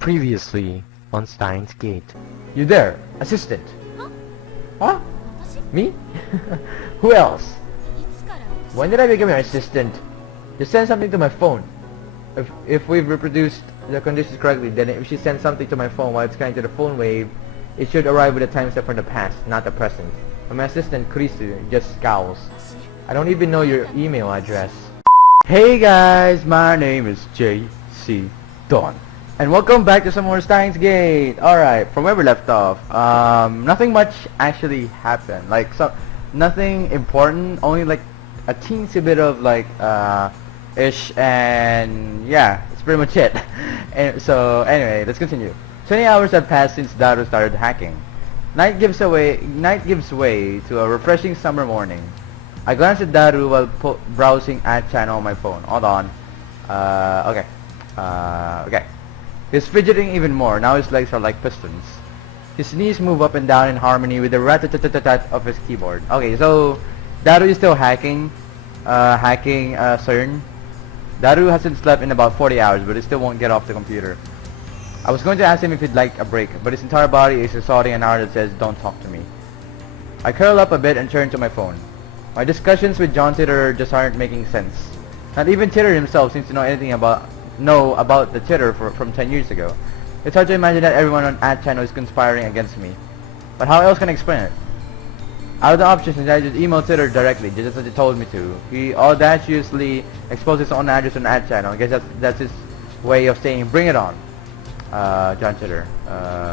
Previously on Steins Gate. You there, assistant? Huh? Me? Who else? When did I become your assistant? Just send something to my phone. If we've reproduced the conditions correctly, then if she sends something to my phone while it's connected to the phone wave, it should arrive with a time step from the past, not the present. But my assistant, Krisu, just scowls. I don't even know your email address. Hey guys, my name is JC Dawn. And welcome back to some more Steins Gate. Alright, from where we left off, nothing much actually happened. Like, nothing important, only like a teensy bit of like, ish, and yeah, that's pretty much it. And so, anyway, let's continue. 20 hours have passed since Daru started hacking. Night gives way to a refreshing summer morning. I glanced at Daru while browsing ad channel on my phone. Hold on. Okay. Okay. He's fidgeting even more. Now his legs are like pistons. His knees move up and down in harmony with the rat-tat-tat-tat of his keyboard. Okay, so Daru is still hacking CERN. Daru hasn't slept in about 40 hours, but he still won't get off the computer. I was going to ask him if he'd like a break, but his entire body is exhausting an hour that says, "Don't talk to me." I curl up a bit and turn to my phone. My discussions with John Titor just aren't making sense. Not even Titor himself seems to know anything about the Titor from 10 years ago. It's hard to imagine that everyone on ad channel is conspiring against me. But how else can I explain it? Out of the options, I just emailed Titor directly, just as he told me to. He audaciously exposed his own address on ad channel. I guess that's his way of saying, "Bring it on." John Titor.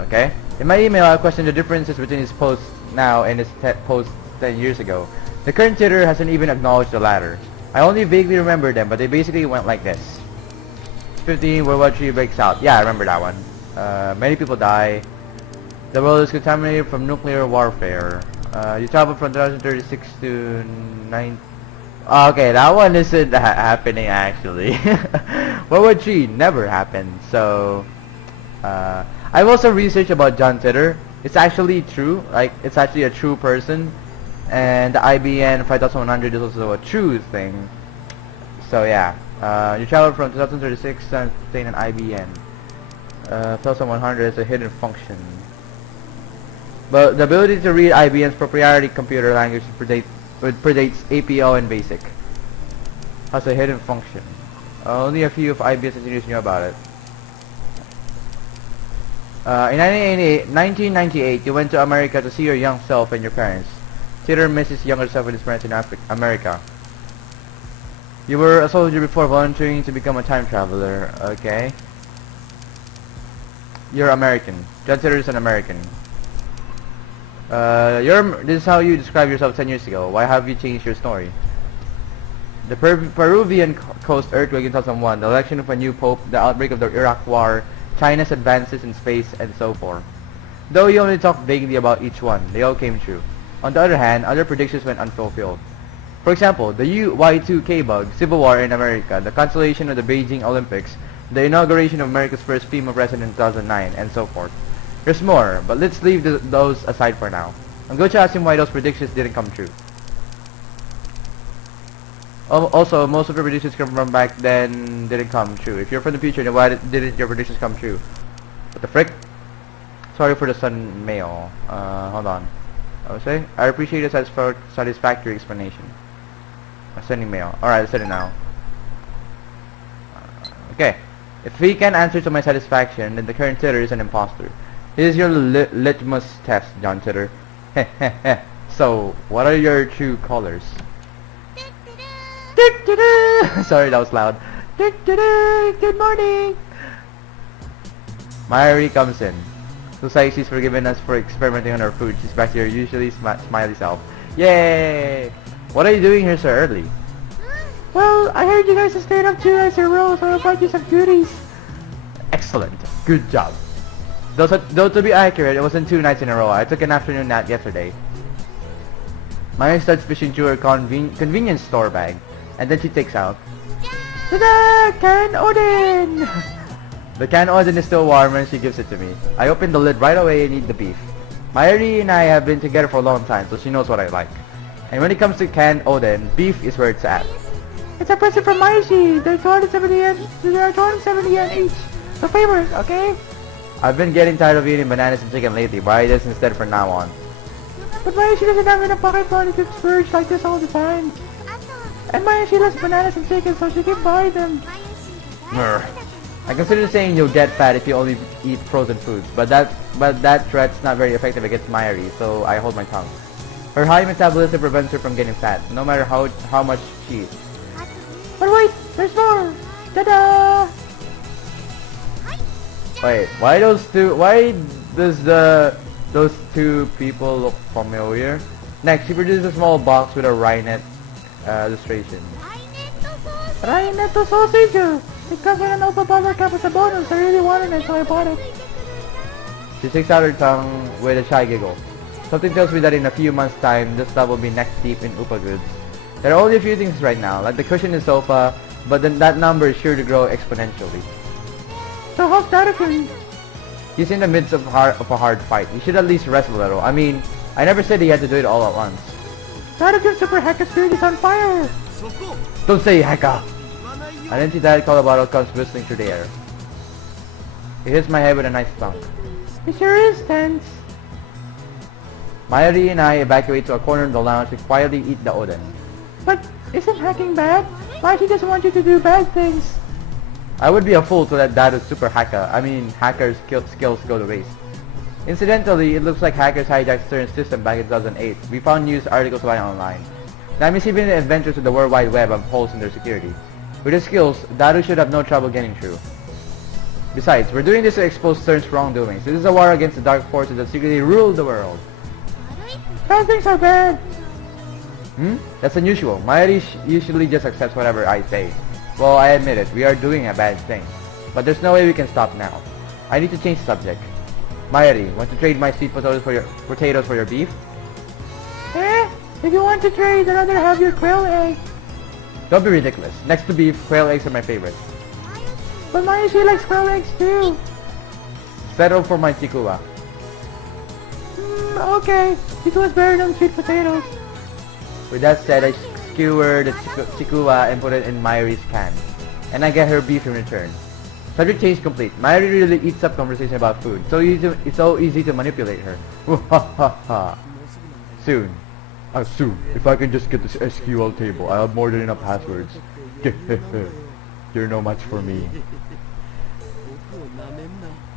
Okay. In my email, I questioned the differences between his post now and his post 10 years ago. The current Titor hasn't even acknowledged the latter. I only vaguely remember them, but they basically went like this. 15, World War III breaks out. Yeah, I remember that one. Many people die. The world is contaminated from nuclear warfare. You travel from 2036 to 9... Okay, that one isn't happening actually. World War III never happened, so... I've also researched about John Titor. It's actually true. Like, it's actually a true person. And the IBN 5100 is also a true thing. So yeah. You travel from 2036 to obtain an IBN. 5100 is a hidden function. But the ability to read IBN's proprietary computer language predates APO and BASIC. Has a hidden function. Only a few of IBN's engineers knew about it. In 1998, you went to America to see your young self and your parents. Titor misses younger self with his parents in America. You were a soldier before volunteering to become a time traveler. Okay. You're American. John Titor is an American. This is how you describe yourself 10 years ago. Why have you changed your story? The Peruvian coast earthquake in 2001, the election of a new pope, the outbreak of the Iraq War, China's advances in space, and so forth. Though you only talked vaguely about each one, they all came true. On the other hand, other predictions went unfulfilled. For example, the Y2K bug, civil war in America, the cancellation of the Beijing Olympics, the inauguration of America's first female president in 2009, and so forth. There's more, but let's leave those aside for now. I'm going to ask him why those predictions didn't come true. Also, most of the predictions from back then didn't come true. If you're from the future, then why didn't your predictions come true? What the frick? Sorry for the sudden mail. Hold on. I would say, I appreciate a satisfactory explanation. I'm sending mail. Alright, I'll send it now. Okay. If he can answer to my satisfaction, then the current Titor is an imposter. Here's your litmus test, John Titor. So, what are your true colors? Sorry, that was loud. Good morning! Mayuri comes in. Looks like she's forgiven us for experimenting on our food. She's back to her usually smiley self. Yay! What are you doing here so early? Well, I heard you guys have stayed up 2 nights in a row, so I brought you some goodies. Excellent. Good job. Though to be accurate, it wasn't 2 nights in a row. I took an afternoon nap yesterday. Maya starts fishing through her convenience store bag, and then she takes out... Ta-da! Can Odin! The can Odin is still warm and she gives it to me. I open the lid right away and eat the beef. Mayuri and I have been together for a long time, so she knows what I like. And when it comes to canned Odin, beef is where it's at. It's a present from Mayuri. They're 270 yen each. The favorite, okay? I've been getting tired of eating bananas and chicken lately. Buy this instead from now on. But Maya, she doesn't have enough pocket money to splurge like this all the time. And Maya, she loves bananas and chicken, so she can buy them. I consider saying you'll get fat if you only eat frozen foods, but that threat's not very effective against Mayuri, so I hold my tongue. Her high metabolism prevents her from getting fat, no matter how much she eats. But wait, there's more! Ta-da! Wait, why does those two people look familiar? Next, she produces a small box with a Rhinet illustration. Rhinetto sausage! It comes with an Opa Bubble Cup as a bonus. I really wanted it, so I bought it. She sticks out her tongue with a shy giggle. Something tells me that in a few months' time, this lab will be neck deep in Upa goods. There are only a few things right now, like the cushion and sofa, but then that number is sure to grow exponentially. So how's Darukin? He's in the midst of a hard fight. He should at least rest a little. I mean, I never said he had to do it all at once. Darukin's Super Heka spirit is on fire! Don't say Heka! An empty diet cola bottle comes whistling through the air. It hits my head with a nice thunk. It sure is tense. Mayuri and I evacuate to a corner of the lounge to quietly eat the oden. But isn't hacking bad? Why she doesn't want you to do bad things? I would be a fool to let Daru's super hackers' skills go to waste. Incidentally, it looks like hackers hijacked Stern's system back in 2008. We found news articles about it online. That means even the inventors of the World Wide Web have holes in their security. With his skills, Daru should have no trouble getting through. Besides, we're doing this to expose Stern's wrongdoings. This is a war against the dark forces that secretly rule the world. Bad things are bad! That's unusual. Mayuri usually just accepts whatever I say. Well, I admit it, we are doing a bad thing. But there's no way we can stop now. I need to change the subject. Mayuri, want to trade my sweet potatoes for your beef? If you want to trade, I'd rather have your quail egg. Don't be ridiculous. Next to beef, quail eggs are my favorite. But Maya, she likes quail eggs too. Settle for my chikuwa. Okay. Chikuwa's better than sweet potatoes. With that said, I skewer the chikuwa and put it in Mayuri's can. And I get her beef in return. Subject change complete. Mayuri really eats up conversation about food. It's so easy to manipulate her. Soon. Soon. If I can just get this SQL table, I have more than enough passwords. You're no match for me.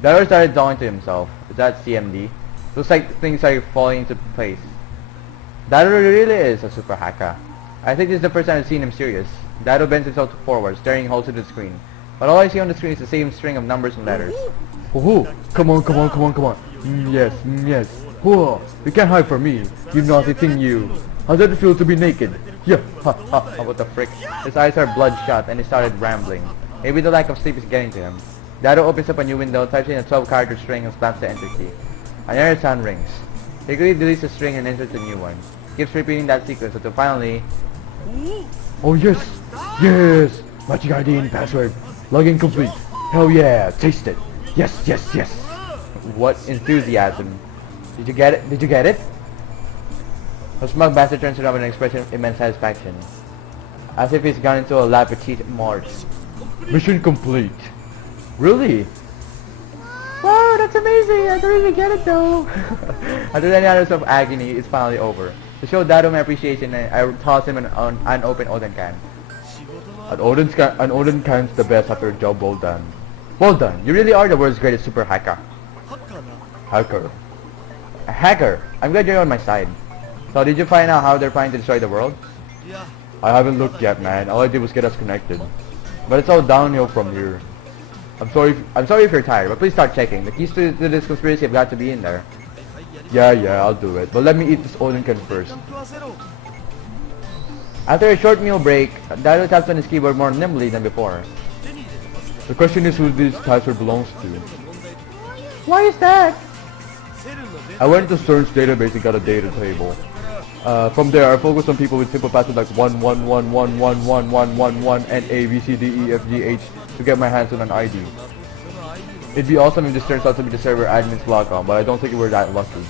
Daru started talking to himself. Is that CMD? Looks like things are falling into place. Daru really is a super hacker. I think this is the first time I've seen him serious. Daru bends himself forward, staring holes into the screen. But all I see on the screen is the same string of numbers and letters. Woohoo! Come on. Yes. Whoa! You can't hide from me, you naughty thing you. How does it feel to be naked? Yeah, what the frick? His eyes are bloodshot and he started rambling. Maybe the lack of sleep is getting to him. Daru opens up a new window, types in a 12-character string and slams the enter key. Another sound rings. He quickly deletes the string and enters a new one. Keeps repeating that sequence until finally... Oh yes! Magic ID and password. Login complete. Hell yeah! Taste it! Yes! What enthusiasm! Did you get it? The smug bastard turns around with an expression of immense satisfaction. As if he's gone into a la petite mort. Mission complete. Really? Wow, that's amazing! I don't really get it though. After any hours of agony, it's finally over. To show Daru my appreciation, I toss him an unopened Oden can. An Oden can's the best after a job well done. Well done. You really are the world's greatest super hacker. A hacker. I'm glad you're on my side. So did you find out how they're planning to destroy the world? Yeah. I haven't looked yet, man. All I did was get us connected. But it's all downhill from here. I'm sorry if you're tired, but please start checking. The keys to this conspiracy have got to be in there. Yeah, I'll do it. But let me eat this Oden can first. After a short meal break, Daru taps on his keyboard more nimbly than before. The question is who this password belongs to. Why is that? I went to Stern's database and got a data table. From there, I focused on people with simple passwords like 111111111 and A, B, C, D, E, F, G, H to get my hands on an ID. It'd be awesome if this turns out to be the server admin's login, but I don't think we're that lucky.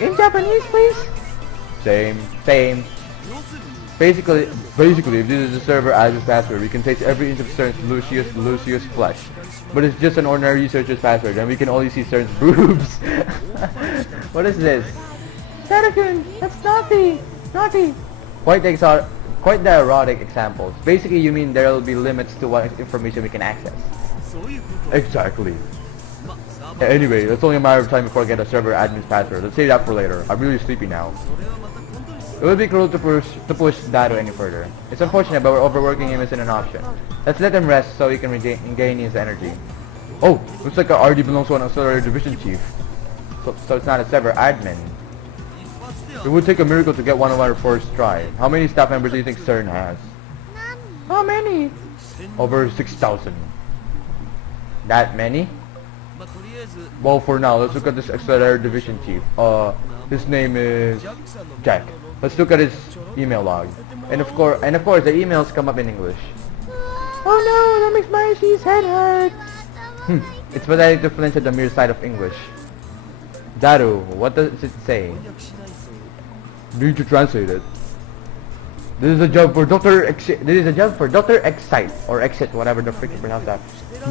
In Japanese, please? Same. Basically, if this is the server address password, we can taste every inch of CERN's Lucius flesh. But it's just an ordinary researcher's password, and we can only see CERN's boobs. What is this? Saracen, that's naughty! Naughty! Quite the erotic examples. Basically, you mean there will be limits to what information we can access. Exactly. Anyway, it's only a matter of time before I get a server admin's password. Let's save that for later. I'm really sleepy now. It would be cruel to push Dado any further. It's unfortunate, but overworking him isn't an option. Let's let him rest so he can regain his energy. Oh, looks like our RD belongs to one auxiliary division chief. So it's not a server admin. It would take a miracle to get one of our first try. How many staff members do you think CERN has? How many? Over 6,000. That many? Well, for now, let's look at this auxiliary division chief. His name is Jack. Let's look at his email log. And of course, the emails come up in English. Oh no, that makes my Ishi's head hurt. It's pathetic to flinch at the mere sight of English. Daru, what does it say? Need to translate it. This is a job for Dr. Excite or Exit, whatever the frick you pronounce that.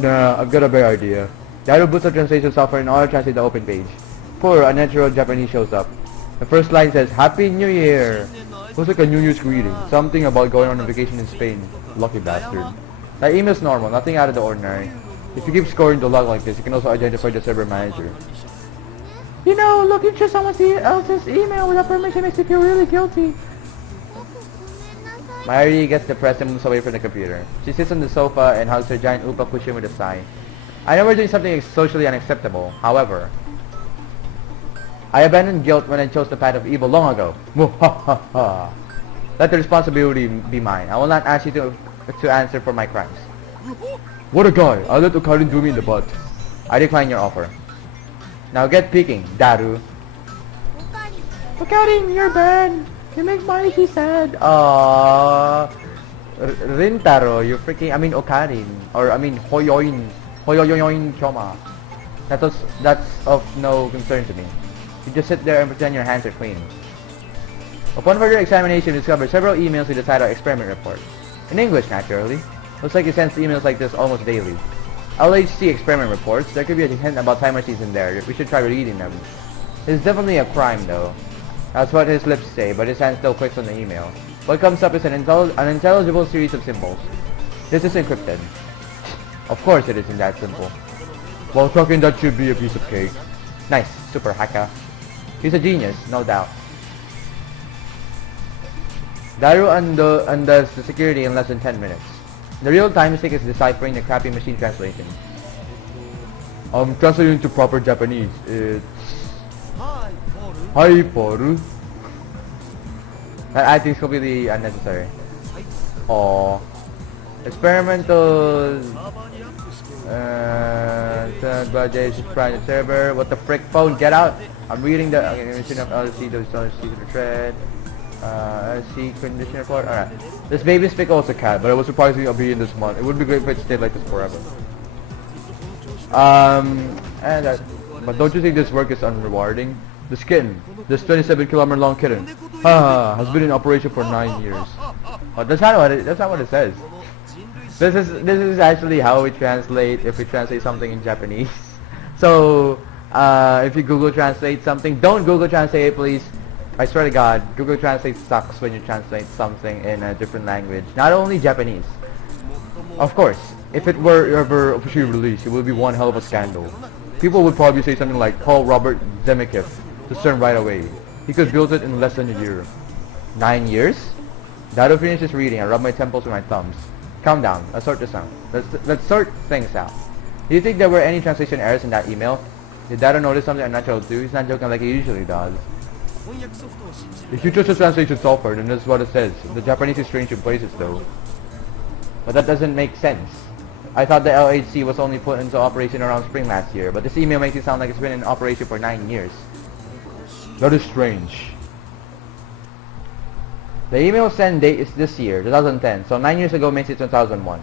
Nah, I've got a better idea. Daru boots the translation software and auto-translate the open page. Poor, unnatural Japanese shows up. The first line says, Happy New Year! Looks like a New Year's greeting. Something about going on a vacation in Spain. Lucky bastard. That email's normal, nothing out of the ordinary. If you keep scoring the log like this, you can also identify the server manager. You know, looking through someone else's email without permission makes me feel really guilty. Mayuri gets depressed and moves away from the computer. She sits on the sofa and hugs her giant upa cushion with a sigh. I know we're doing something socially unacceptable. However, I abandoned guilt when I chose the path of evil long ago. Muhahaha. Let the responsibility be mine. I will not ask you to answer for my crimes. What a guy! I'll let Okarin do me in the butt. I decline your offer. Now get picking, Daru. Okarin, you're bad. You make Maishi sad. Rintaro, you freaking, Okarin. Or Hoyoin Choma. That's of no concern to me. You just sit there and pretend your hands are clean. Upon further examination, we discovered several emails with the title Experiment Report. In English, naturally. Looks like he sends emails like this almost daily. LHC Experiment Reports. There could be a hint about time machines in there. We should try reading them. It's definitely a crime, though. That's what his lips say, but his hand still clicks on the email. What comes up is an unintelligible series of symbols. This is encrypted. Of course it isn't that simple. Well, talking that should be a piece of cake. Nice, super hacker. He's a genius, no doubt. Daru undoes the security in less than 10 minutes. The real time mistake is deciphering the crappy machine translation. Translating to proper Japanese, it's... Hi, Poru. That acting is completely unnecessary. Aww. Experimental... budget private server. What the frick, phone? Get out! I'm reading the... Okay, condition of LC, those to the thread. LC condition report. Alright. This baby's pickle is a cat, but it was surprisingly obedient this month. It would be great if it stayed like this forever. But don't you think this work is unrewarding? The skin, this 27-kilometer long kitten, has been in operation for 9 years. Oh, that's not what it says. This is actually how we translate if we translate something in Japanese. So if you Google Translate something, don't Google Translate it, please. I swear to God, Google Translate sucks when you translate something in a different language, not only Japanese. Of course, if it were ever officially released, it would be one hell of a scandal. People would probably say something like, call Robert Zemeckis to CERN right away. He could build it in less than a year. 9 years? Dado finishes reading. I rub my temples with my thumbs. Calm down. Let's sort this out. Let's sort things out. Do you think there were any translation errors in that email? Did Dado notice something unnatural too? He's not joking like he usually does. If you trust the translation software, then that's what it says. The Japanese is strange in places though. But that doesn't make sense. I thought the LHC was only put into operation around spring last year, but this email makes it sound like it's been in operation for 9 years. That is strange. The email send date is this year, 2010, so 9 years ago makes it 2001.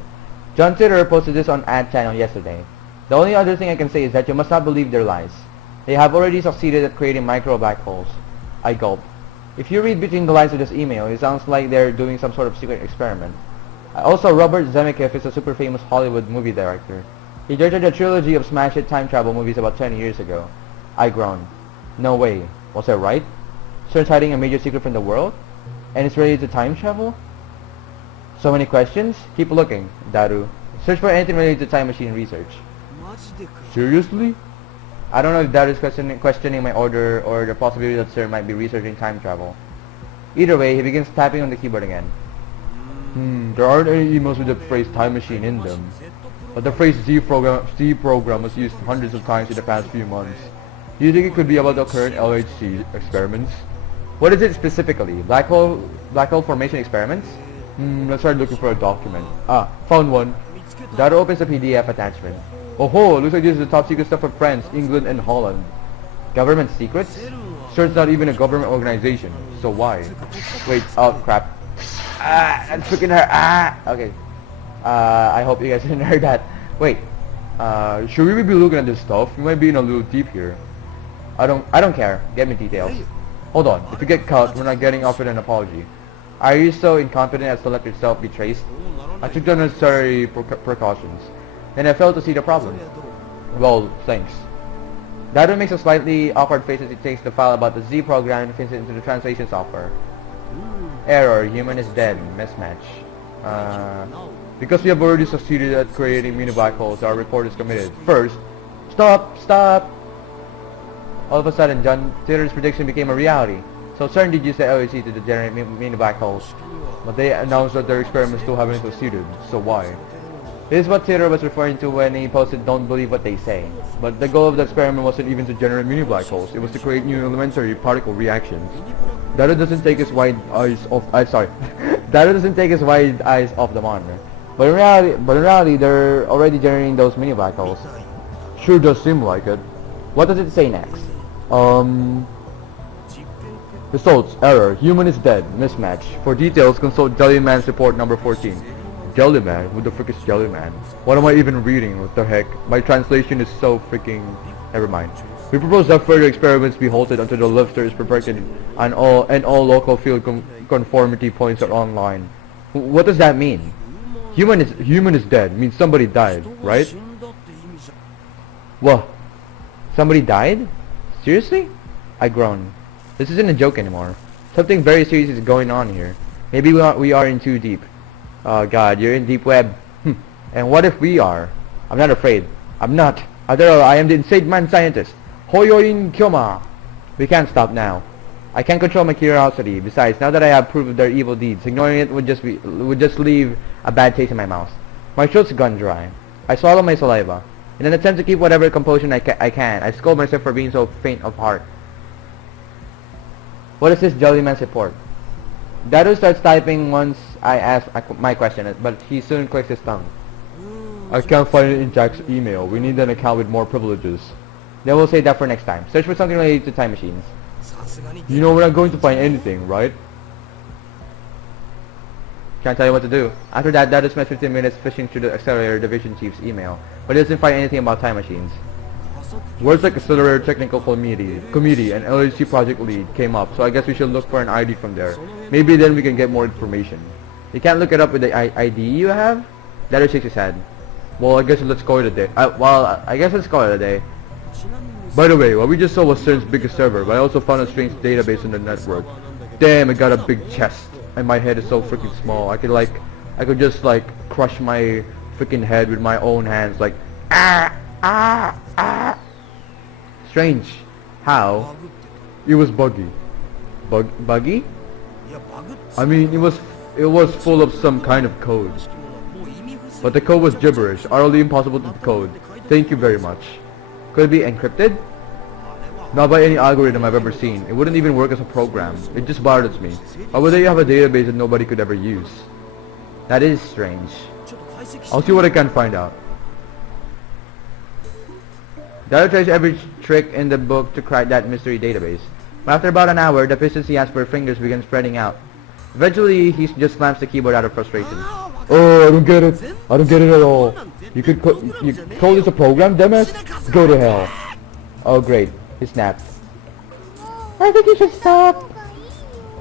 John Titor posted this on ad channel yesterday. The only other thing I can say is that you must not believe their lies. They have already succeeded at creating micro black holes. I gulp. If you read between the lines of this email, it sounds like they're doing some sort of secret experiment. Also, Robert Zemeckis is a super famous Hollywood movie director. He directed a trilogy of smash hit time travel movies about 20 years ago. I groaned. No way. Was I right? CERN's hiding a major secret from the world? And it's ready to time travel? So many questions? Keep looking, Daru. Search for anything related to time machine research. Seriously? I don't know if Daru's questioning my order or the possibility that CERN might be researching time travel. Either way, he begins tapping on the keyboard again. There aren't any emails with the phrase time machine in them. But the phrase Z program was used hundreds of times in the past few months. Do you think it could be about the current LHC experiments? What is it specifically? Black hole formation experiments? Let's try looking for a document. Ah, found one. Daru opens a PDF attachment. Oh ho, looks like this is the top secret stuff for France, England, and Holland. Government secrets? CERN's not even a government organization, so why? Wait, oh crap. That's freaking her. Okay. I hope you guys didn't hear that. Wait. Should we be looking at this stuff? We might be in a little deep here. I don't care. Get me details. Hold on. If you get caught, we're not getting offered an apology. Are you so incompetent as to let yourself be traced? I took the necessary precautions. Then I failed to see the problem. Well, thanks. Daru makes a slightly awkward face as he takes the file about the Z program and fits it into the translation software. Error, human is dead, mismatch. Because we have already succeeded at creating mini black holes, our report is committed. First, stop! All of a sudden, John TITOR'S prediction became a reality. So CERN did use the LHC to generate mini black holes. But they announced that their experiments still haven't succeeded, so why? This is what TITOR was referring to when he posted "Don't believe what they say." But the goal of the experiment wasn't even to generate mini black holes, it was to create new elementary particle reactions. Daru doesn't take his wide eyes off Daru doesn't take his wide eyes off the monitor. But in reality they're already generating those mini black holes. Sure does seem like it. What does it say next? Results, error, human is dead, mismatch. For details, consult Jellyman's report number 14. Jellyman? Who the frick is Jellyman? What am I even reading? What the heck? My translation is so freaking... Never mind. We propose that further experiments be halted until the lifter is perfected and all local field conformity points are online. What does that mean? Human is dead means somebody died, right? What? Somebody died? Seriously? I groaned. This isn't a joke anymore. Something very serious is going on here. Maybe we are in too deep. Oh god, you're in deep web. And what if we are? I'm not afraid. I'm not. After all, I am the insane man scientist. Hoyoin Kyoma. We can't stop now. I can't control my curiosity. Besides, now that I have proof of their evil deeds, ignoring it would just leave a bad taste in my mouth. My throat's gone dry. I swallow my saliva. In an attempt to keep whatever composure I can, I scold myself for being so faint of heart. What is this Jellyman's report? Daru starts typing once I ask my question, but he soon clicks his tongue. I can't find it in Jack's email. We need an account with more privileges. Then we'll save that for next time. Search for something related to time machines. You know we're not going to find anything, right? Can't tell you what to do. After that, Daru spent 15 minutes fishing through the Accelerator Division Chief's email, but he doesn't find anything about time machines. Words like Accelerator Technical Committee and LHC Project Lead came up, so I guess we should look for an ID from there. Maybe then we can get more information. You can't look it up with the ID you have? Daru shakes his head. Well, I guess let's call it a day. I guess let's call it a day. By the way, what we just saw was CERN's biggest server, but I also found a strange database on the network. Damn, it got a big chest, and my head is so freaking small. I could just like crush my freaking head with my own hands, like Strange. How? It was buggy. Buggy? I mean, it was full of some kind of code. But the code was gibberish, utterly impossible to decode. Thank you very much. Could it be encrypted? Not by any algorithm I've ever seen. It wouldn't even work as a program. It just bothers me. Why would they have a database that nobody could ever use? That is strange. I'll see what I can find out. Daru tries every trick in the book to crack that mystery database. But after about an hour, the pistons he has for fingers begin spreading out. Eventually, he just slams the keyboard out of frustration. Oh, I don't get it. I don't get it at all. You call this a program, dumbass? Go to hell. Oh, great. He snapped. I think you should stop.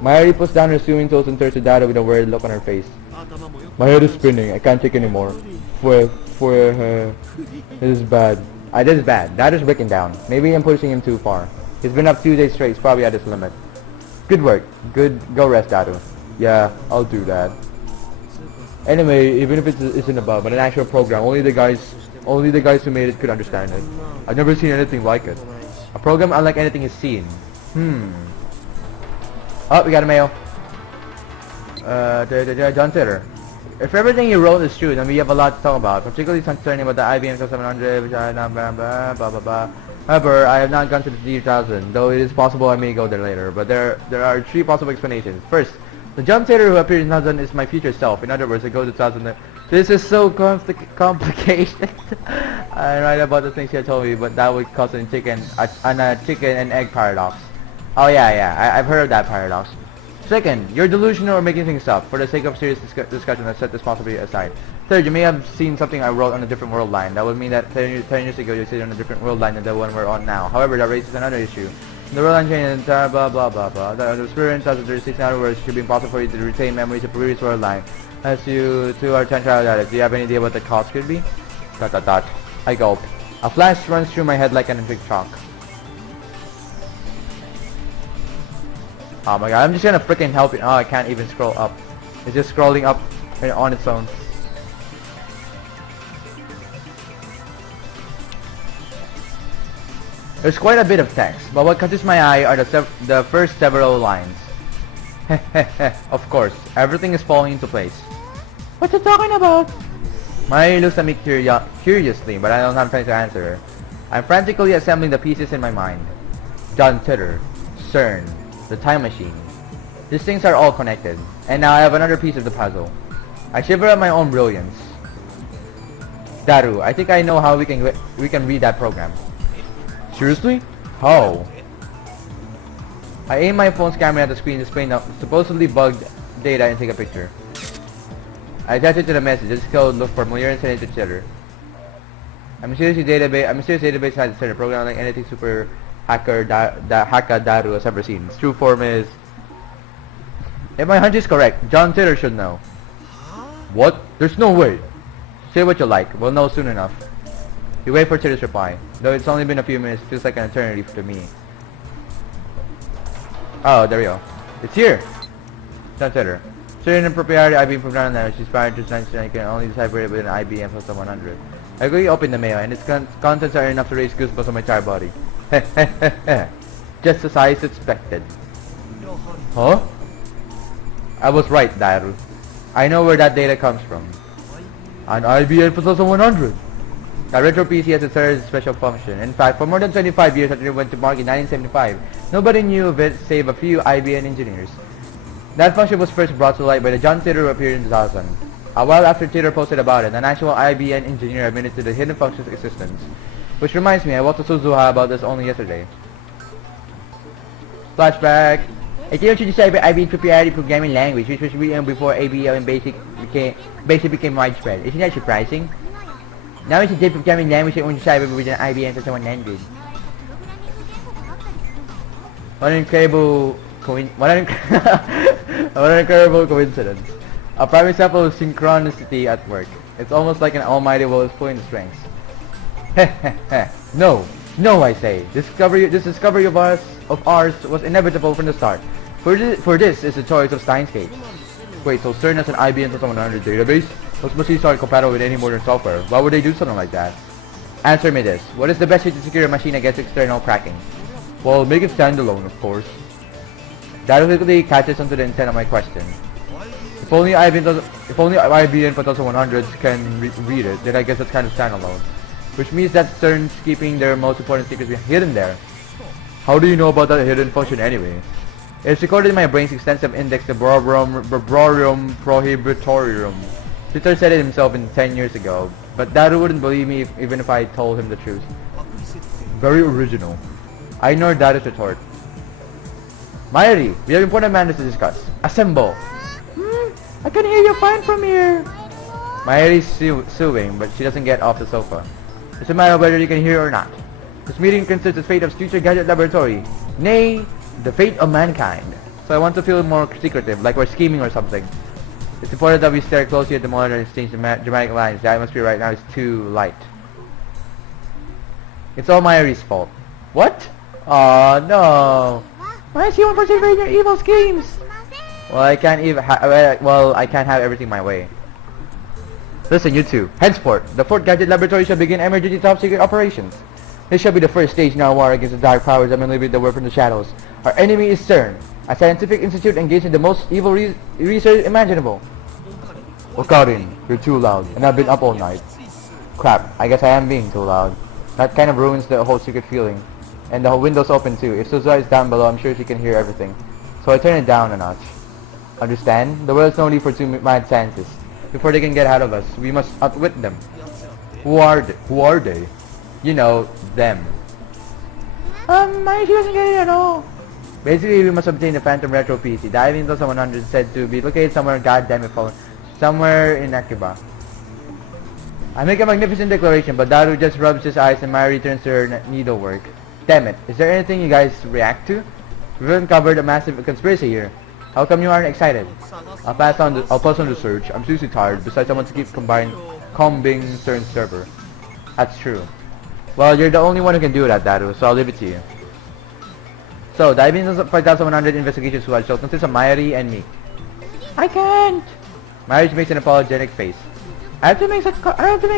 Mayuri puts down her sewing tools and turns to Dado with a worried look on her face. My head is spinning. I can't take anymore. This is bad. This is bad. Dado's breaking down. Maybe I'm pushing him too far. He's been up 2 days straight. He's probably at his limit. Good work. Good. Go rest, Dado. Yeah, I'll do that. Anyway, even if it isn't about but an actual program, only the guys who made it could understand it. I've never seen anything like it. A program unlike anything he's seen. Oh, we got a mail. John Titter. If everything you wrote is true, then we have a lot to talk about, particularly concerning about the IBM 700, which I not blah blah blah. However, I have not gone to the D1000, though it is possible I may go there later. But there are 3 possible explanations. First, the John Titter who appeared in 2000 is my future self. In other words, I go to 2000. This is so complicated. I write about the things you told me, but that would cause a chicken and egg paradox. Oh yeah, I've heard of that paradox. Second, you're delusional or making things up. For the sake of serious discussion, let's set this possibility aside. Third, you may have seen something I wrote on a different world line. That would mean that 10 years ago you stayed on a different world line than the one we're on now. However, that raises another issue. The world line changed and blah blah blah blah. The experience of 36 in other words, it should be impossible for you to retain memories of previous world line. As you to our 10 trial data, do you have any idea what the cost could be? ... I gulp. A flash runs through my head like an electric shock. Oh my god, I'm just gonna freaking help it. Oh, I can't even scroll up. It's just scrolling up on its own. There's quite a bit of text, but what catches my eye are the first several lines. Of course, everything is falling into place. What you talking about? Mary looks at me curiously, but I don't have time to answer her. I'm frantically assembling the pieces in my mind. John Titter, CERN, the time machine. These things are all connected, and now I have another piece of the puzzle. I shiver at my own brilliance. Daru, I think I know how we can read that program. Seriously? How? I aim my phone's camera at the screen, displaying the supposedly bugged data, and take a picture. I attach it to the message. This code look familiar and send it to Cheddar. A mysterious database has a program like anything super hacker Daru has ever seen. Its true form is... If my hunch is correct, John Titter should know. What? There's no way. Say what you like. We'll know soon enough. You wait for Titter's reply. Though it's only been a few minutes, it feels like an eternity to me. Oh, there we go. It's here! John Titter. Certain impropriety IBM from down there. She's fired to 99. You can only decipher it with an IBM plus 100. I quickly open the mail, and its contents are enough to raise goosebumps on my entire body. Just as I suspected. Huh? I was right, Daru. I know where that data comes from. An IBM plus 100. The retro PC has a third special function. In fact, for more than 25 years after it went to market in 1975, nobody knew of it save a few IBM engineers. That function was first brought to light by the John Titter who appeared in 2000. A while after Titter posted about it, an actual IBM engineer admitted to the hidden function's existence. Which reminds me, I walked to Suzuha about this only yesterday. Flashback. I came to decipher IBM proprietary programming language, which was written before ABL and BASIC became widespread. Isn't that surprising? Now it's a deep programming language that only deciphered with an IBM 100. What an incredible coincidence. A prime example of synchronicity at work. It's almost like an almighty will is pulling the strings. No, I say. This discovery of ours was inevitable from the start. For this is the choice of Steins gate. Wait, so CERN has an IBM 100 database? Those machines aren't compatible with any modern software. Why would they do something like that? Answer me this. What is the best way to secure a machine against external cracking? Well, make it standalone, of course. That quickly catches on to the intent of my question. If only IBM 100s can read it, then I guess it's kind of standalone. Which means that CERN's keeping their most important secrets hidden there. How do you know about that hidden function anyway? It's recorded in my brain's extensive index, the Barbarium Prohibitorium. Titor said it himself 10 years ago, but Daru wouldn't believe me even if I told him the truth. Very original. I ignored Daru's retort. Mayuri, we have important matters to discuss. Assemble! I can hear you fine from here! Mayuri's suing, but she doesn't get off the sofa. It's a matter of whether you can hear or not. This meeting concerns the fate of future gadget laboratory, nay, the fate of mankind. So I want to feel more secretive, like we're scheming or something. It's important that we stare closely at the monitor and exchange dramatic lines. The atmosphere right now is too light. It's all Mayuri's fault. What? Oh no! Why is he one participating in your evil schemes? Well, I can't even I can't have everything my way. Listen, you two. Henceforth, the Fort Gadget Laboratory shall begin emergency top-secret operations. This shall be the first stage in our war against the dark powers that manipulate the world from the shadows. Our enemy is CERN, a scientific institute engaged in the most evil research imaginable. Okarin, you're too loud, and I've been up all night. Crap, I guess I am being too loud. That kind of ruins the whole secret feeling. And the window's open too. If Suzuha is down below, I'm sure she can hear everything. So I turn it down a notch. Understand? The world's no need for two mad scientists. Before they can get ahead of us, we must outwit them. Who are they? You know, them. She doesn't get it at all. Basically, we must obtain the Phantom Retro PC. Diving into 100 said to be located somewhere, goddamn it, somewhere in Akiba. I make a magnificent declaration, but Daru just rubs his eyes and Mari returns to her needlework. Damn it, is there anything you guys react to? We've uncovered a massive conspiracy here. How come you aren't excited? I'll pass on the search. I'm seriously tired. Besides, I want to keep combing CERN's server. That's true. Well, you're the only one who can do that, Daru, so I'll leave it to you. So, diving into 5100 investigation squad shall consist of Mayuri and me. I can't! Mayuri makes an apologetic face. I have to make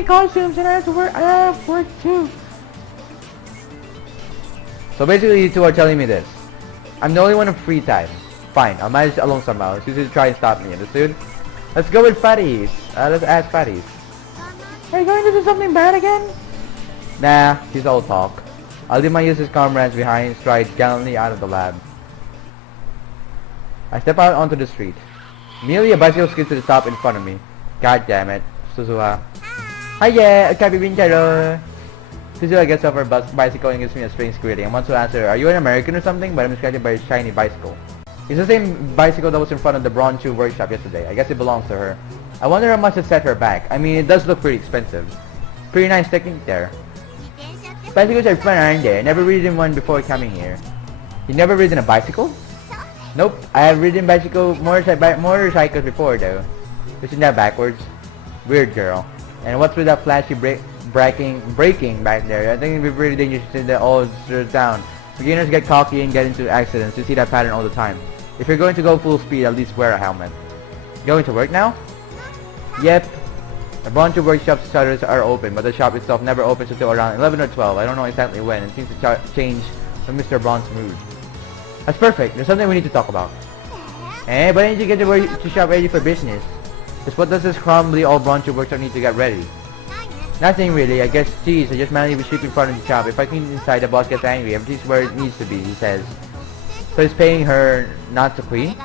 costumes and I have work too. So basically you two are telling me this. I'm the only one with free time. Fine, I'll manage alone somehow. She's going to try and stop me, understood? Let's go with Fatties. Let's ask Fatties. Are you going to do something bad again? Nah, she's all talk. I'll leave my useless comrades behind, stride gallantly out of the lab. I step out onto the street. Immediately a bicycle skids to the stop in front of me. God damn it. Suzuha. Hiya, Kabibintaro. Suzuha gets off her bicycle and gives me a strange greeting. I want to answer, are you an American or something? But I'm distracted by a shiny bicycle. It's the same bicycle that was in front of the Bronze Shoe workshop yesterday. I guess it belongs to her. I wonder how much it set her back. I mean, it does look pretty expensive. Pretty nice technique there. Bicycles are fun, aren't they? I never ridden one before coming here. You never ridden a bicycle? Nope, I have ridden motorcycles before though. Isn't that backwards? Weird girl. And what's with that flashy braking back there? I think it'd be pretty dangerous to the old town. Beginners get cocky and get into accidents. You see that pattern all the time. If you're going to go full speed, at least wear a helmet. Going to work now? Yep. A bunch of workshop shutters are open, but the shop itself never opens until around 11 or 12. I don't know exactly when. It seems to change when Mr. Braun's mood. That's perfect. There's something we need to talk about. Eh, but didn't you get to shop ready for business? Just what does this crumbly old bunch of workshop need to get ready? Nothing really. I guess, geez, I just managed to sweep in front of the shop. If I clean inside, the boss gets angry. Everything's where it needs to be, he says. So he's paying her not to clean?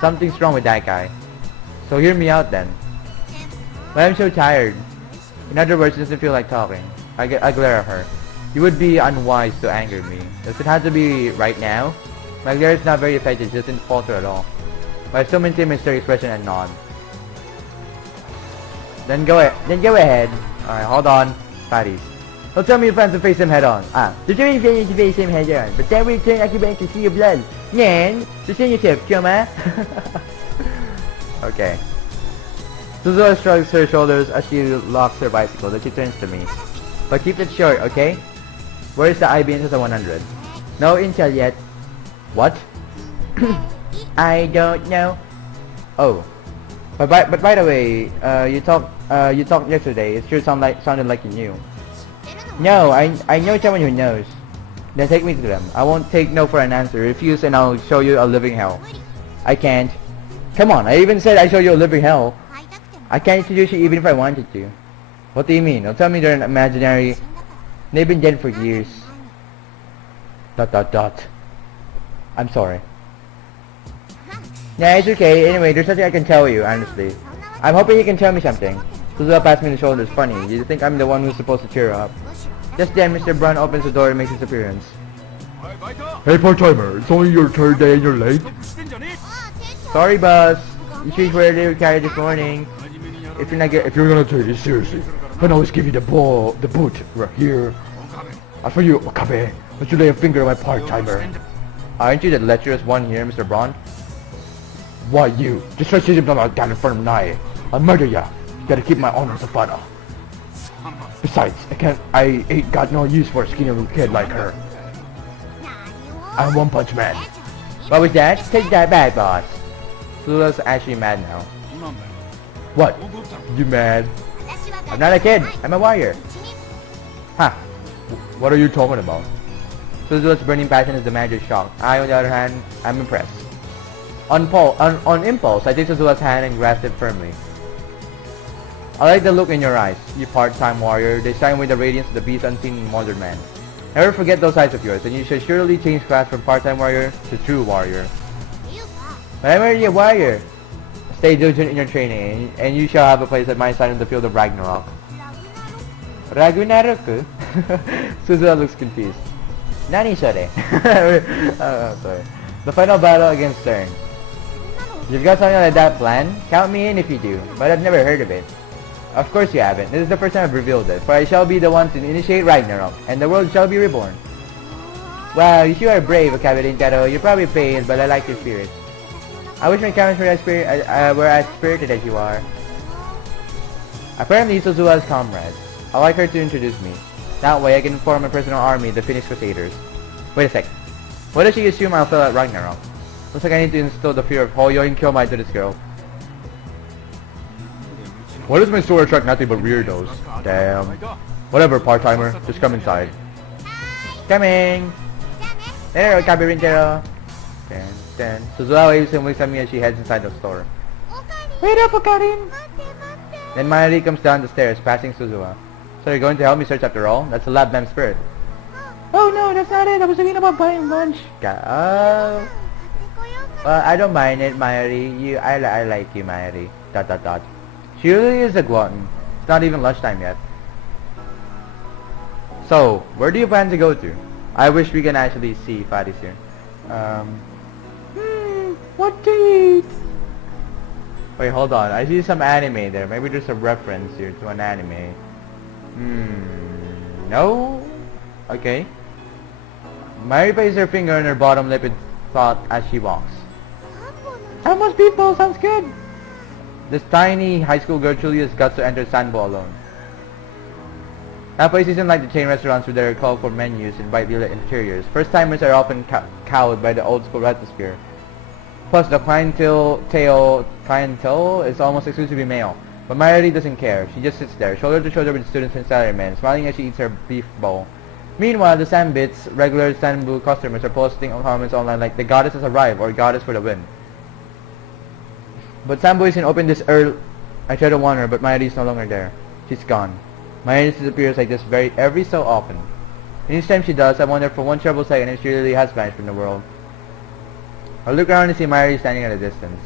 Something's wrong with that guy. So hear me out then. But I'm so tired. In other words, it doesn't feel like talking. I glare at her. You would be unwise to anger me. Does it have to be right now? My glare is not very effective. She doesn't falter at all. But I still maintain my stern expression and nod. Then go ahead. Alright, hold on. Fatties. Don't tell me your friends to face him head on. Don't tell me your friends to face him head on. But then we turn Akiba to see your blood. Nyan, sustain yourself, chuma. Okay. Suzuha shrugs her shoulders as she locks her bicycle. Then she turns to me. But keep it short, okay? Where's the IB into the 100? No intel yet. What? I don't know. Oh. But by the way, you talked yesterday. It sure sounded like you knew. No, I know someone who knows. Then take me to them. I won't take no for an answer. Refuse and I'll show you a living hell. I can't. Come on, I even said I show you a living hell. I can't introduce you even if I wanted to. What do you mean? Don't tell me they're an imaginary. They've been dead for years. ... I'm sorry. Yeah, it's okay. Anyway, there's something I can tell you, honestly. I'm hoping you can tell me something. Suzuha pats me in the shoulders. Funny, you think I'm the one who's supposed to cheer her up. Just then, Mr. Braun opens the door and makes his appearance. Hey part-timer, it's only your third day and you're late? Sorry, boss. You should wear the carry this morning. If you're gonna take this seriously, I'll always give you the boot right here. As for you, Okabe, don't you lay a finger on my part-timer. Aren't you the lecherous one here, Mr. Braun? Why you? Just try to them like that in front of Nai. I'll murder ya. Gotta keep my honor as a father. Besides, I ain't got no use for a skinny little kid like her. I'm One Punch Man. What was that? Take that back, boss. Sula's actually mad now. What? You mad? I'm not a kid. I'm a warrior. Ha! What are you talking about? Suzua's burning passion is the manager's shock. I, on the other hand, I'm impressed. On impulse, I take Suzua's hand and grasp it firmly. I like the look in your eyes, you part-time warrior. They shine with the radiance of the beast unseen in modern man. Never forget those eyes of yours, and you should surely change class from part-time warrior to true warrior. But I'm already a warrior. Stay diligent in your training, and you shall have a place at my side in the field of Ragnarok. Ragnarok? Suzua looks confused. Nani sore? Sorry. The final battle against Steins. You've got something like that planned? Count me in if you do, but I've never heard of it. Of course you haven't. This is the first time I've revealed it, for I shall be the one to initiate Ragnarok, and the world shall be reborn. Wow, you sure are brave, Captain Taro. You're probably paid, but I like your spirit. I wish my comments were as spirited as you are. Apparently Suzua's comrades. I'd like her to introduce me. That way I can form my personal army, the Finnish Crusaders. Wait a sec. What does she assume I'll fail at Ragnarok? Looks like I need to instill the fear of Hoyo and Kyomai to this girl. Why does my store attract nothing but weirdos? Damn. Whatever, part-timer. Just come inside. Coming! There, Captain Taro. Then Suzua waves and winks at me as she heads inside the store. Wait up, Okarin! Then Mayuri comes down the stairs, passing Suzua. So you're going to help me search after all? That's a lab mem spirit. Oh no, that's not it. I was thinking about buying lunch. Well, I don't mind it, Mayuri. I like you, Mayuri. ... She really is a glutton. It's not even lunchtime yet. So, where do you plan to go to? I wish we can actually see Fadi soon. What to eat? Wait, hold on. I see some anime there. Maybe there's a reference here to an anime. No? Okay. Mary places her finger on her bottom lip in thought as she walks. Almost people, sounds good. This tiny high school girl truly has guts to enter Sanbo alone. That place isn't like the chain restaurants with their colorful menus and brightly lit interiors. First-timers are often cowed by the old-school atmosphere. Plus, the clientele is almost exclusively male. But Mayuri doesn't care. She just sits there, shoulder to shoulder with students and salarymen, smiling as she eats her beef bowl. Meanwhile, the Sambits, regular Sanbu customers, are posting comments online like the goddess has arrived or goddess for the win. But Sambo isn't open this early. I try to warn her, but Mayuri is no longer there. She's gone. Mayuri disappears like this every so often. And each time she does, I wonder for one troubled second if she really has vanished from the world. I look around and see Mayuri standing at a distance.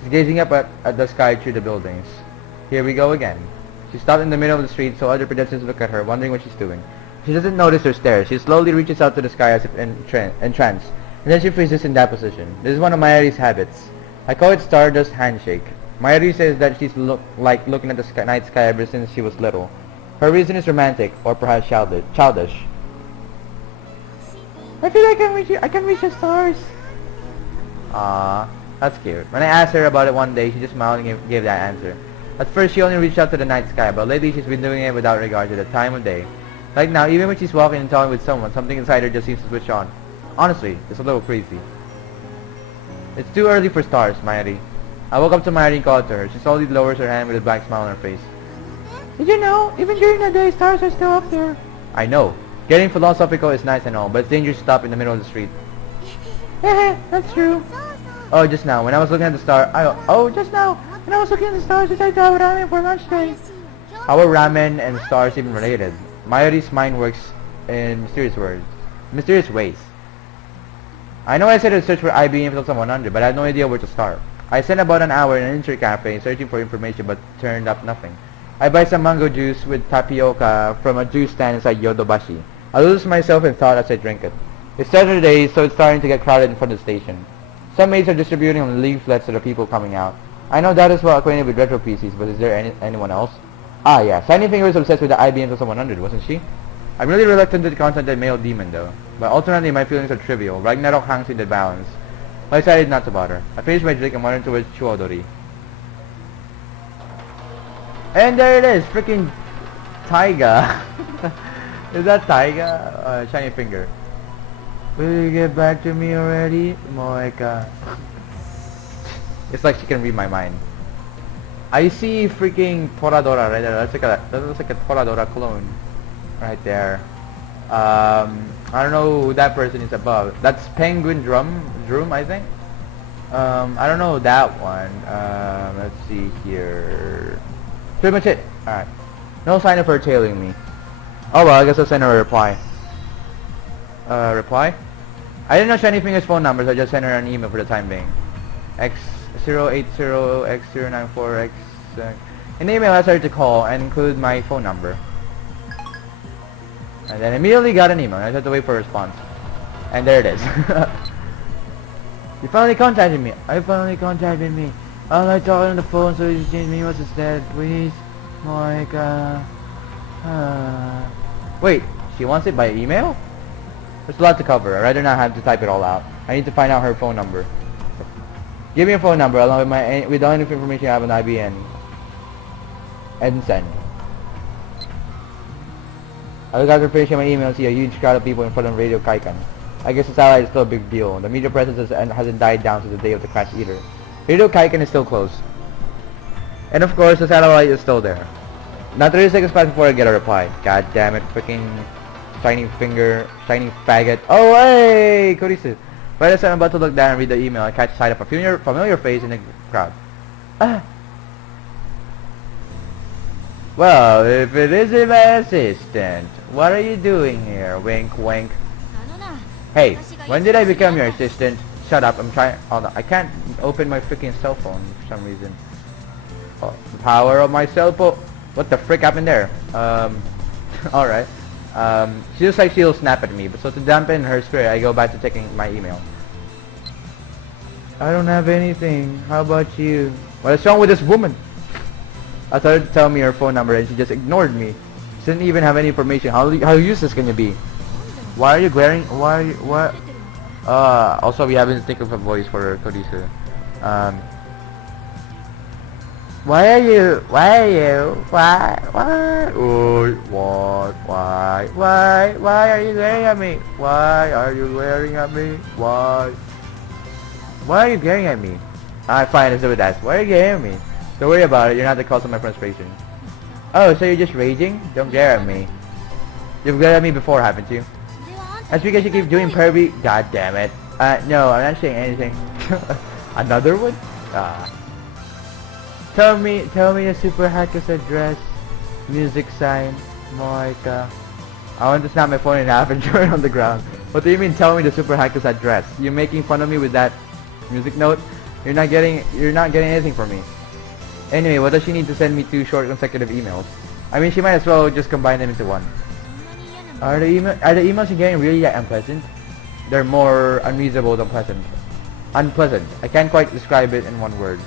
She's gazing up at the sky through the buildings. Here we go again. She stopped in the middle of the street so other pedestrians look at her, wondering what she's doing. She doesn't notice her stare. She slowly reaches out to the sky as if entranced, and then she freezes in that position. This is one of Mayuri's habits. I call it Stardust Handshake. Mayuri says that she's looking at the night sky ever since she was little. Her reason is romantic, or perhaps childish. I feel like I can reach the stars. Ah, that's cute. When I asked her about it one day, she just smiled and gave that answer. At first, she only reached out to the night sky, but lately she's been doing it without regard to the time of day. Like now, even when she's walking and talking with someone, something inside her just seems to switch on. Honestly, it's a little crazy. It's too early for stars, Mayuri. I woke up to Mayuri and called to her. She slowly lowers her hand with a blank smile on her face. Did you know, even during the day, stars are still up there? I know. Getting philosophical is nice and all, but it's dangerous to stop in the middle of the street. Heh, that's true. Oh, just now, when I was looking at the star, when I was looking at the stars, I tried to have ramen for lunch today. How are ramen and stars even related? Mayuri's mind works in mysterious ways. I know I said to search for IB info 100, but I had no idea where to start. I spent about an hour in an internet cafe searching for information, but turned up nothing. I buy some mango juice with tapioca from a juice stand inside Yodobashi. I lose myself in thought as I drink it. It's Saturday, so it's starting to get crowded in front of the station. Some maids are distributing leaflets to the people coming out. I know that is well acquainted with retro PCs, but is there anyone else? Ah, yeah, Shiny Finger was obsessed with the IBM 100, wasn't she? I'm really reluctant to contact the male demon though. But ultimately my feelings are trivial. Ragnarok hangs in the balance. I decided not to bother. I finished my drink and wandered towards Chuodori. And there it is, freaking Taiga. Is that Taiga? Shiny finger. Will you get back to me already? Moeka. It's like she can read my mind. I see freaking Toradora right there. That looks like a Toradora clone. Right there. I don't know who that person is above. That's Penguin Drum, I think. I don't know that one. Let's see here. Pretty much it. Alright. No sign of her tailing me. Oh well, I guess I'll send her a reply. Reply? I didn't know Shiny Finger's phone number, so I just sent her an email for the time being. X080X094X. In the email, I asked her to call and include my phone number. And then immediately got an email. I just had to wait for a response. And there it is. You finally contacted me. I finally contacted me. I like talking on the phone, so you change me what's instead, please. My god. Wait, she wants it by email? There's a lot to cover. I'd rather not have to type it all out. I need to find out her phone number. Give me your phone number along with all the information I have on IBN. And send. I look after finishing my email and see a huge crowd of people in front of Radio Kaikan. I guess the satellite is still a big deal. The media presence hasn't died down since the day of the crash either. Radio Kaikan is still closed. And of course, the satellite is still there. Not 30 seconds pass before I get a reply. God damn it, freaking shiny finger, shiny faggot. Oh hey, Kurisu. Right as I'm about to look down and read the email, I catch sight of a familiar face in the crowd. Ah. Well, if it isn't my assistant, what are you doing here? Wink, wink. Hey, when did I become your assistant? Shut up, I'm trying. Hold on, I can't open my freaking cell phone for some reason. Oh, the power of my cell phone. What the frick happened there? Alright. She looks like she'll snap at me, but so to dampen her spirit, I go back to checking my email. I don't have anything. How about you? What is wrong with this woman? I told her to tell me her phone number and she just ignored me. She didn't even have any information. How useless can you be? Why are you glaring? Why? What? Also we haven't think of a voice for Kodisu. Why are you? Why? Oh, what? Why are you glaring at me? Why are you glaring at me? Why are you glaring at me? Alright, fine, let's do that. Why are you glaring at me? Don't worry about it, you're not the cause of my frustration. Oh, so you're just raging? Don't glare at me. You've glared at me before, haven't you? That's because you keep doing pervy. God damn it. No, I'm not saying anything. Another one? Tell me the super hacker's address. Music sign. Moika. I want to snap my phone in half and throw it on the ground. What do you mean tell me the super hacker's address? You're making fun of me with that music note? You're not getting anything from me. Anyway, what does she need to send me 2 short consecutive emails? I mean, she might as well just combine them into one. Are the emails you're getting really that unpleasant? They're more unreasonable than pleasant. Unpleasant. I can't quite describe it in one word.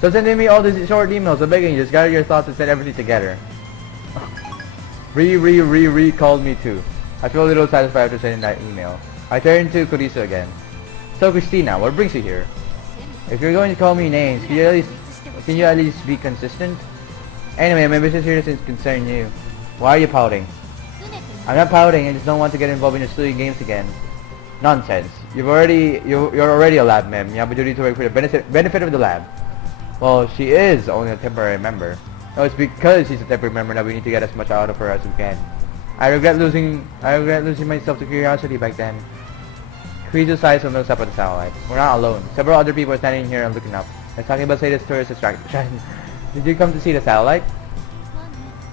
So sending me all these short emails, I'm begging you, just gather your thoughts and set everything together. Called me too. I feel a little satisfied after sending that email. I turn to Kurisu again. So Christina, what brings you here? If you're going to call me names, can you at least be consistent? Anyway, my business here doesn't concern you. Why are you pouting? I'm not pouting, I just don't want to get involved in your silly games again. Nonsense. You're already a lab mem. You have a duty to work for the benefit of the lab. Well, she is only a temporary member. No, it's because she's a temporary member that we need to get as much out of her as we can. I regret losing myself to curiosity back then. Krizu sighs and looks up at the satellite. We're not alone. Several other people are standing here and looking up. They're talking about say this tourist attraction. Did you come to see the satellite?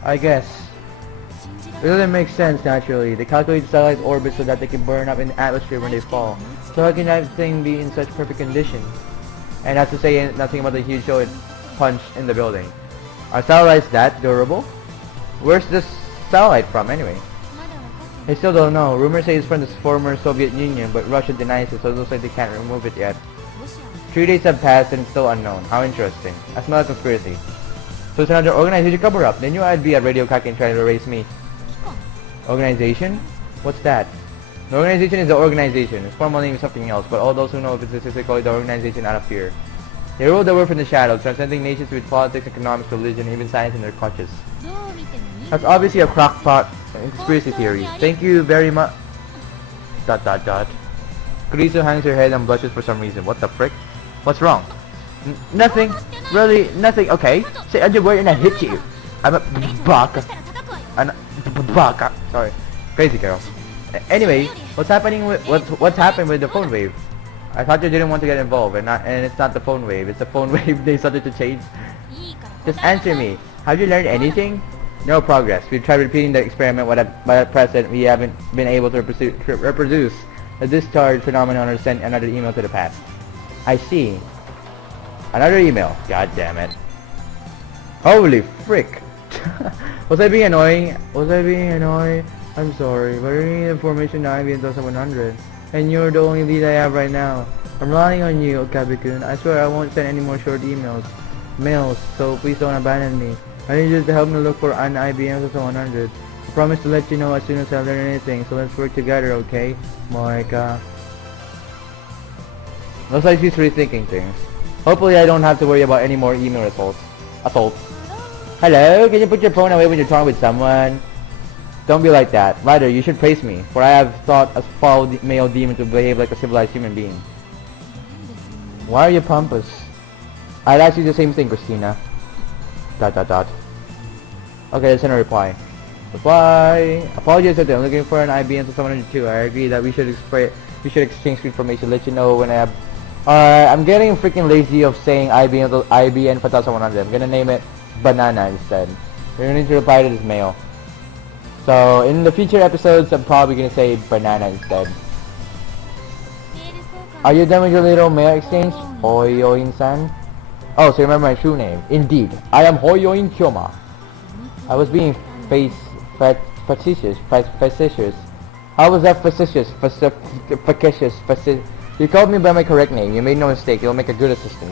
I guess. It doesn't make sense naturally. They calculate the satellite's orbit so that they can burn up in the atmosphere when they fall. So how can that thing be in such perfect condition? And not to say nothing about the huge show it punched in the building. Are satellites that durable? Where's this satellite from anyway? I still don't know. Rumors say it's from the former Soviet Union, but Russia denies it, so it looks like they can't remove it yet. 3 days have passed and it's still unknown. How interesting. That's not a conspiracy. So it's another organization cover-up. They knew I'd be at Radio Kakin trying to erase me. Organization? What's that? The organization is the organization. Its formal name is something else, but all those who know of it specifically call it the organization out of fear. They rule the world from the shadows, transcending nations with politics, economics, religion, even science in their clutches. That's obviously a crackpot conspiracy theory. Thank you very much. ... Kurisu hangs her head and blushes for some reason. What the frick? What's wrong? Nothing. Really, nothing. Okay. Say other word and I hit you. I'm a baka. Baka. Sorry. Crazy girl. Anyway, what's happening with what's happened with the phone wave? I thought you didn't want to get involved, and it's not the phone wave. It's the phone wave they started to change. Just answer me. Have you learned anything? No progress. We've tried repeating the experiment, but at present we haven't been able to reproduce the discharge phenomenon or send another email to the past. I see. Another email. God damn it. Holy frick. Was I being annoying? Was I being annoying? I'm sorry, but I need information now in 1100. And you're the only lead I have right now. I'm relying on you, Okabe-kun. I swear I won't send any more short mails, so please don't abandon me. I need you to help me look for an IBM 1100. I promise to let you know as soon as I've learned anything, so let's work together, okay? Moika. Looks like she's rethinking things. Hopefully I don't have to worry about any more email assaults. Hello, can you put your phone away when you're talking with someone? Don't be like that. Rather, you should praise me, for I have taught a foul male demon to behave like a civilized human being. Why are you pompous? I'd ask you the same thing, Christina. ... Okay, let's send a reply. Apologies that I'm looking for an IBM 702. I agree that we should exchange information. Let you know when I have. I'm getting freaking lazy of saying IBN 5100. I'm gonna name it Banana instead. You're gonna need to reply to this mail. So in the future episodes, I'm probably gonna say Banana instead. Are you done with your little mail exchange? Hoyoin-san? Oh, so remember my true name. Indeed, I am Hoyoin Kyoma. I was being facetious. How was that facetious? Facetious. You called me by my correct name. You made no mistake. You'll make a good assistant.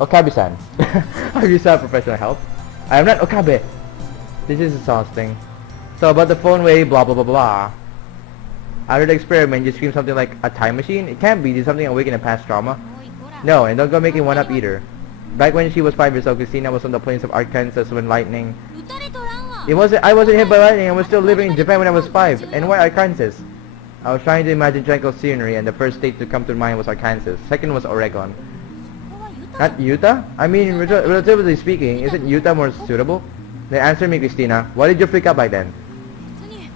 Okabe-san. Are you some professional help? I am not Okabe. This is exhausting. So about the phone wave, blah blah blah blah. After the experiment, you scream something like a time machine? It can't be. Did something awaken a past trauma? No, and don't go making one up either. Back when she was 5 years old, Christina was on the plains of Arkansas when lightning... I wasn't hit by lightning. I was still living in Japan when I was 5. And why Arkansas? I was trying to imagine tranquil scenery, and the first state to come to mind was Arkansas. Second was Oregon. Not Utah? I mean, relatively speaking, isn't Utah more suitable? Then answer me, Christina. Why did you freak out by then?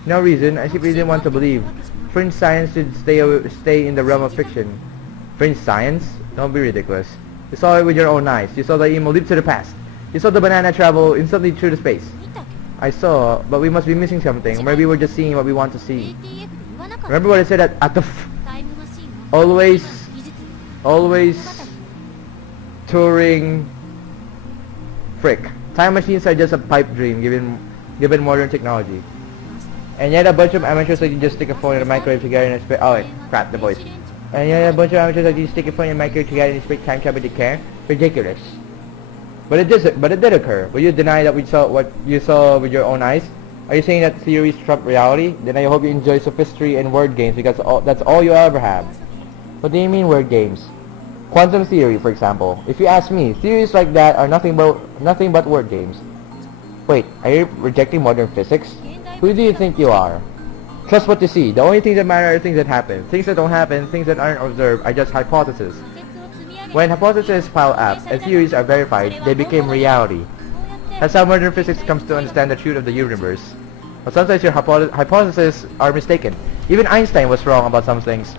No reason. I simply didn't want to believe. Fringe science should stay in the realm of fiction. Fringe science? Don't be ridiculous. You saw it with your own eyes. You saw the emo leap to the past. You saw the banana travel instantly through the space. I saw, but we must be missing something. Maybe we're just seeing what we want to see. Remember what I said at the always touring frick. Time machines are just a pipe dream given modern technology. And yet a bunch of amateurs like you just stick a phone in a microwave together in a space. Oh wait, crap, the voice. And yet a bunch of amateurs like you stick a phone in a microwave together in a space time travel to care. Ridiculous. But it did occur. Will you deny that we saw what you saw with your own eyes? Are you saying that theories trump reality? Then I hope you enjoy sophistry and word games because that's all you ever have. What do you mean word games? Quantum theory, for example. If you ask me, theories like that are nothing but word games. Wait, are you rejecting modern physics? Who do you think you are? Trust what you see. The only things that matter are things that happen. Things that don't happen, things that aren't observed, are just hypotheses. When hypotheses pile up and theories are verified, they become reality. That's how modern physics comes to understand the truth of the universe. But sometimes your hypotheses are mistaken. Even Einstein was wrong about some things.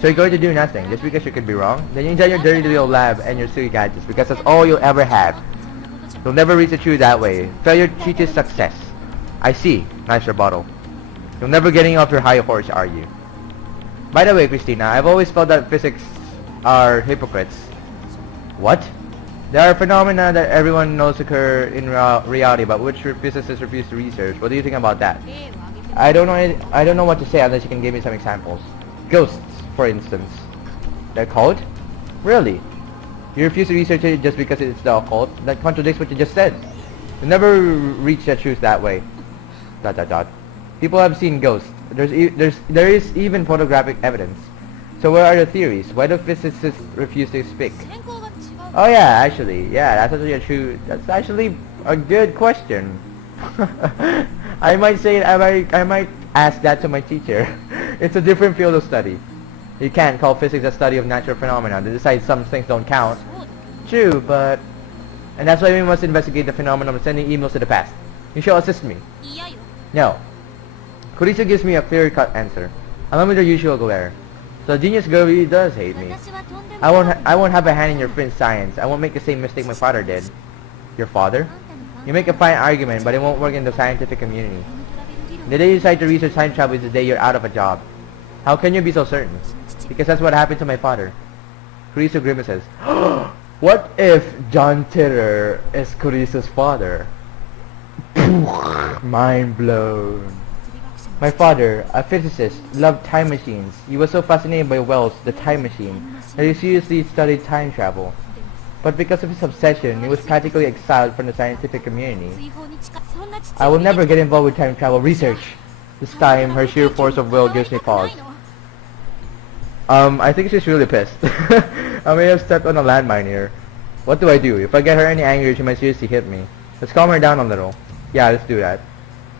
So you're going to do nothing just because you could be wrong? Then you enjoy your dirty little lab and your silly gadgets because that's all you'll ever have. You'll never reach the truth that way. Failure teaches success. I see. Nice rebuttal. You're never getting off your high horse, are you? By the way, Christina, I've always felt that physics are hypocrites. What? There are phenomena that everyone knows occur in reality, but which physicists refuse to research. What do you think about that? I don't know what to say unless you can give me some examples. Ghosts, for instance. The occult? Really? You refuse to research it just because it's the occult? That contradicts what you just said. You'll never reach the truth that way. ... People have seen ghosts. There is even photographic evidence. So where are the theories? Why do physicists refuse to speak? Oh yeah, actually, yeah, that's actually a good question. I might say, I might ask that to my teacher. It's a different field of study. You can't call physics a study of natural phenomena. They decide some things don't count. True, but... And that's why we must investigate the phenomenon of sending emails to the past. You shall assist me. No. Kurisu gives me a clear-cut answer, along with her usual glare. So the genius girl really does hate me. I won't have a hand in your friend's science. I won't make the same mistake my father did. Your father? You make a fine argument, but it won't work in the scientific community. The day you decide to research time travel is the day you're out of a job. How can you be so certain? Because that's what happened to my father. Kurisu grimaces. What if John Titor is Kurisu's father? Mind blown. My father, a physicist, loved time machines. He was so fascinated by Wells' The Time Machine that he seriously studied time travel. But because of his obsession, he was practically exiled from the scientific community. I will never get involved with time travel research. This time, her sheer force of will gives me pause. I think she's really pissed. I may have stepped on a landmine here. What do I do? If I get her any angrier, she might seriously hit me. Let's calm her down a little. Yeah, let's do that.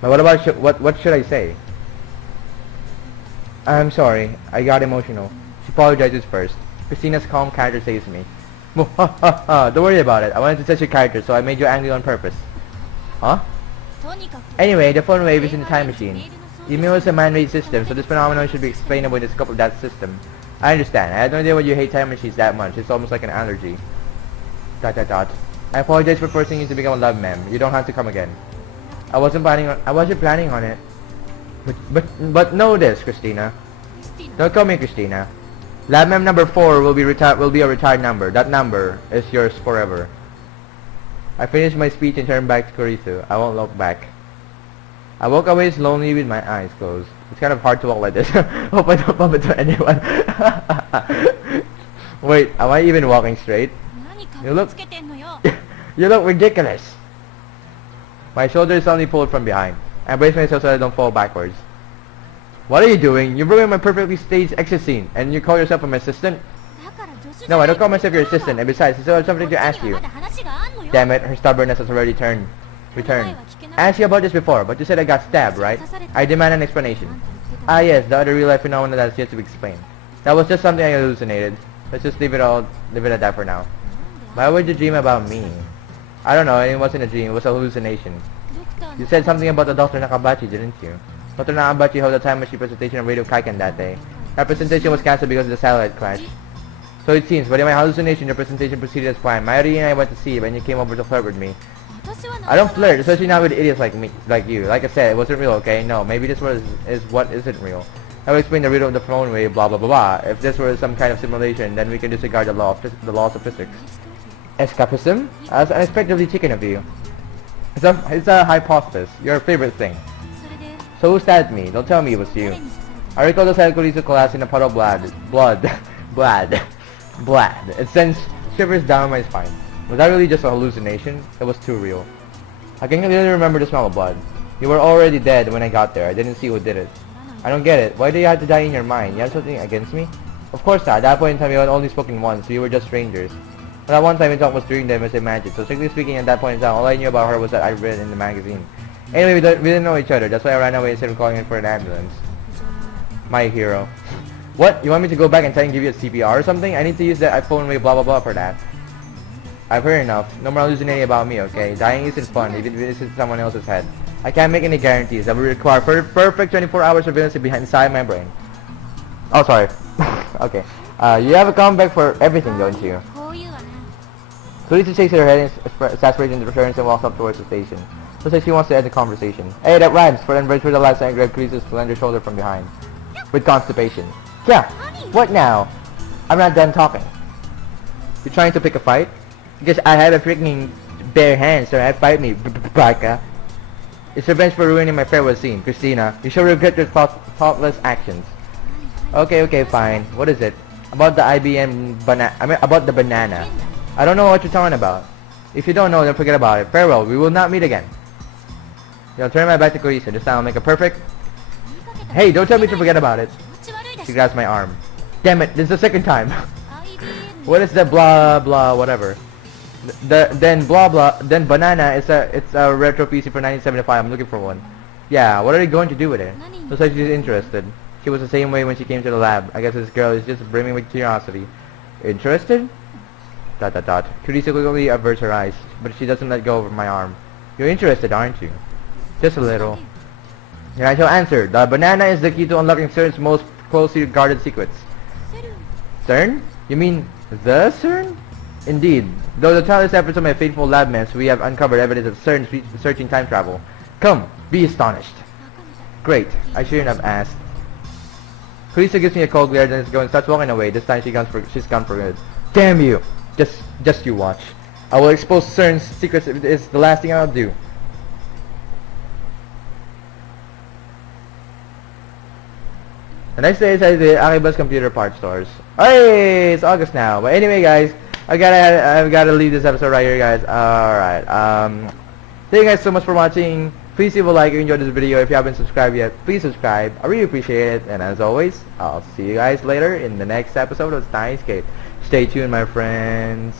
But what about what should I say? I'm sorry, I got emotional. She apologizes first. Christina's calm character saves me. Don't worry about it. I wanted to test your character, so I made you angry on purpose. Huh? Anyway, the phone wave is in the time machine. Email is a man-made system, so this phenomenon should be explainable in the scope of that system. I understand. I had no idea why you hate time machines that much. It's almost like an allergy. ... I apologize for forcing you to become a love mem. You don't have to come again. I wasn't planning on it. But know this, Christina. Don't call me Christina. Lab mem number 4 will be a retired number. That number is yours forever. I finished my speech and turned back to Kurisu. I won't look back. I walk away slowly with my eyes closed. It's kind of hard to walk like this. Hope I don't bump into anyone. Wait, am I even walking straight? You look ridiculous. My shoulders suddenly pulled from behind. I brace myself so I don't fall backwards. What are you doing? You're ruining my perfectly staged exit scene, and you call yourself my assistant? No, I don't call myself your assistant, and besides, I still have something to ask you. Damn it, her stubbornness has already returned. I asked you about this before, but you said I got stabbed, right? I demand an explanation. Ah yes, the other real-life phenomenon that's yet to be explained. That was just something I hallucinated. Let's just leave it at that for now. Why would you dream about me? I don't know, it wasn't a dream, it was a hallucination. You said something about the Dr. Nakabachi, didn't you? Dr. Nakabachi held a time machine presentation on Radio Kaikan that day. That presentation was cancelled because of the satellite crash. So it seems, but in my hallucination, your presentation proceeded as planned. Mayuri and I went to see it when you came over to flirt with me. I don't flirt, especially not with idiots like me, like you. Like I said, it wasn't real, okay? No, maybe this is what isn't real. I will explain the riddle of the phone wave, blah blah blah blah. If this were some kind of simulation, then we can disregard the laws of physics. Escapism? That's unexpectedly chicken of you. It's a hypothesis, your favorite thing. So who stabbed me? Don't tell me it was you. I recall the Kurisu collapsed in a puddle of blood. It sends shivers down my spine. Was that really just a hallucination? It was too real. I can clearly remember the smell of blood. You were already dead when I got there. I didn't see who did it. I don't get it. Why do you have to die in your mind? You have something against me? Of course not. At that point in time, you had only spoken once. We were just strangers. But at one time, we talked was during them as I imagined. So strictly speaking, at that point in time, all I knew about her was that I read in the magazine. Anyway, we didn't know each other. That's why I ran away instead of calling in for an ambulance. My hero. What? You want me to go back and try and give you a CPR or something? I need to use that iPhone way blah blah blah for that. I've heard enough. No more hallucinating about me, okay? Dying isn't fun, even if it's in someone else's head. I can't make any guarantees. That would require perfect 24-hour surveillance inside my brain. Oh, sorry. Okay. You have a comeback for everything, don't you? Kurisu shakes her head in exasperated returns and walks up towards the station. Looks like she wants to end the conversation. Hey, that rhymes! For then for the last and grabbed Kurisu's slender shoulder from behind. With constipation. Yeah, what now? I'm not done talking. You trying to pick a fight? Because I have a freaking bare hand, so I fight me, baka. It's revenge for ruining my farewell scene, Christina. You shall regret your thoughtless actions. Okay, fine. What is it? About the about the banana. I don't know what you're talking about. If you don't know, then forget about it. Farewell, we will not meet again. I'll turn my back to Kurisu. This time I'll make a perfect Hey, don't tell me to forget about it. She grabs my arm. Damn it, this is the second time. What is the blah blah whatever? Then blah blah then banana is it's a retro PC for 1975. I'm looking for one. Yeah, what are they going to do with it? Looks like she's interested. She was the same way when she came to the lab. I guess this girl is just brimming with curiosity. Interested? ... Teresa quickly averts her eyes, but she doesn't let go of my arm. You're interested, aren't you? Just a little. Yeah, I shall answer. The banana is the key to unlocking CERN's most closely guarded secrets. CERN? You mean the CERN? Indeed. Though the tireless efforts of my faithful lab mates, we have uncovered evidence of CERN searching time travel. Come, be astonished. Great. I shouldn't have asked. Teresa gives me a cold glare, then starts walking away. This time she's gone for good. Damn you! Just you watch. I will expose CERN's secrets if it is the last thing I'll do. The next day is at the Akibas computer part stores. Hey, it's August now. But anyway, guys, I've gotta leave this episode right here, guys. Alright. Thank you guys so much for watching. Please leave a like if you enjoyed this video. If you haven't subscribed yet, please subscribe. I really appreciate it. And as always, I'll see you guys later in the next episode of Steins. Stay tuned, my friends.